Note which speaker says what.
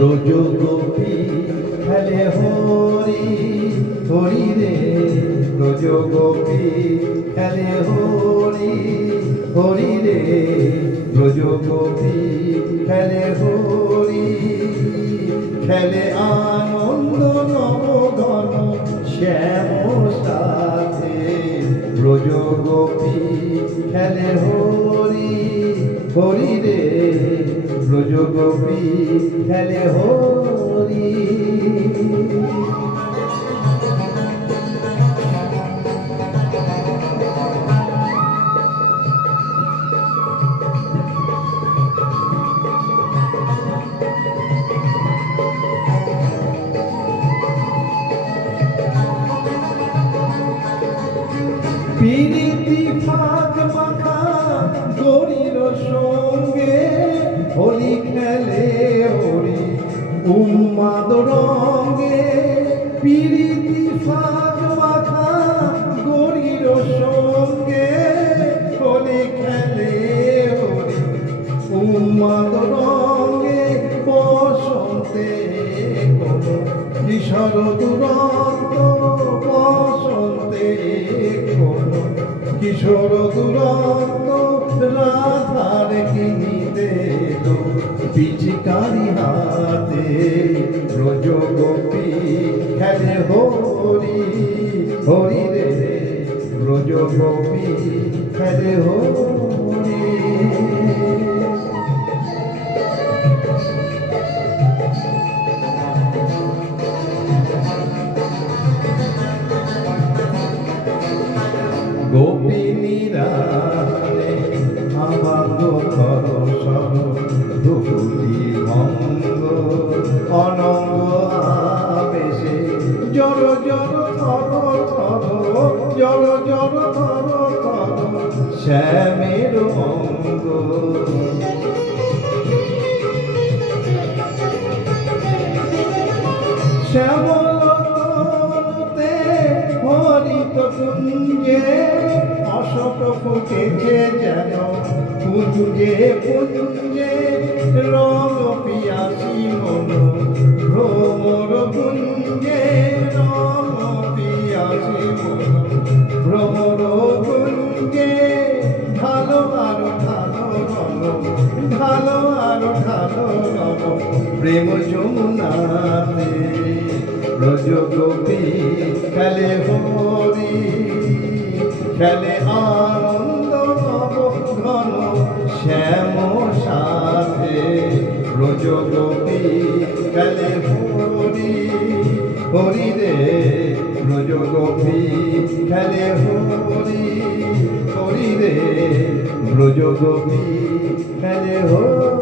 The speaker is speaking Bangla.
Speaker 1: ব্রজ গোপী খেলে হরি হরি রে। ব্রজ গোপী খেলে হরি হরি রে। ব্রজ গোপী খেলে হরি, খেলে আনন্দ নবগণ শ্যাম সাথে। ব্রজ গোপী খেলে হরি হরি রে ব্রজ গোপী খেলে হরি। গরির সঙ্গে, হোলি খেলে হরি উম্মাদ রঙ্গে পিরিতি ফাঁক মাখা গরির সঙ্গে, হোলি খেলে হরি উম্মাদ রঙ্গে বসন্তে কিশোর দুরন্ত, বসন্তে কোনো কিশোর দুরন্ত রাধার কিনিতে তো পিচিকারি হাতে রোজ গোপী খেলে হরি হরি রে, রোজ গোপী খেলে হরি। দুটি ভঙ্গ অনঙ্গ আবেশে জর জর থর থর জর জর থর থর শ্যামের অঙ্গ শ্যামলতে হরিত কুঞ্জে অশোক ফুটেছে যেন, পুঞ্জে পুঞ্জে ভ্রমর কুঞ্জে ঢালো আর প্রেম যমুনাতে ব্রজ গোপী খেলে হরি, খেলে আনন্দ ঘন শ্যাম সাথে। ব্রজ গোপী খেলে হরি হরি রে। ব্রজগোপী খেলে হরি হরি রে ব্রজগোপী খেলে হরি।